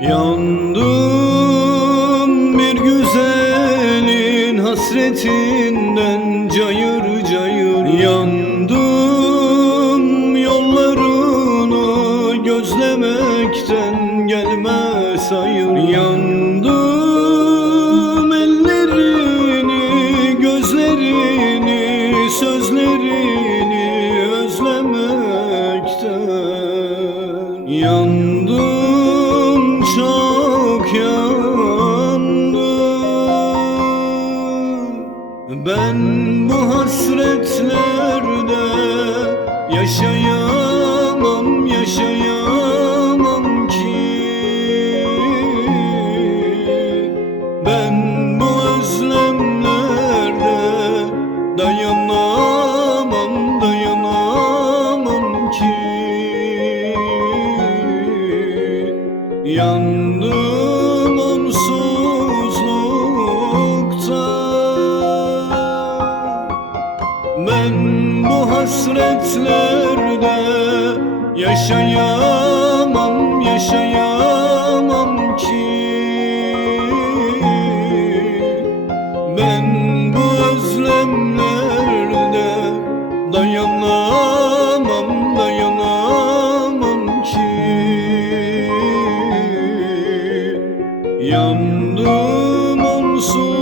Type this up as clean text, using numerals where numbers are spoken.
Yandım bir güzelin hasretinden cayır cayır. Yandım yollarını gözlemekten gelmez hayır. Yandım ellerini, gözlerini, sözlerini özlemekten. Yandım, çok yandım. Ben bu hasretlerde yaşayamam, yaşayamam ki. Ben bu özlemlerde dayanamam, dayanamam ki. Yandım onsuzlukta. Ben bu hasretlerde yaşayamam, yaşayamam ki. Ben bu özlemlerde dayanamam, dayanamam ki. Yandım onsuz.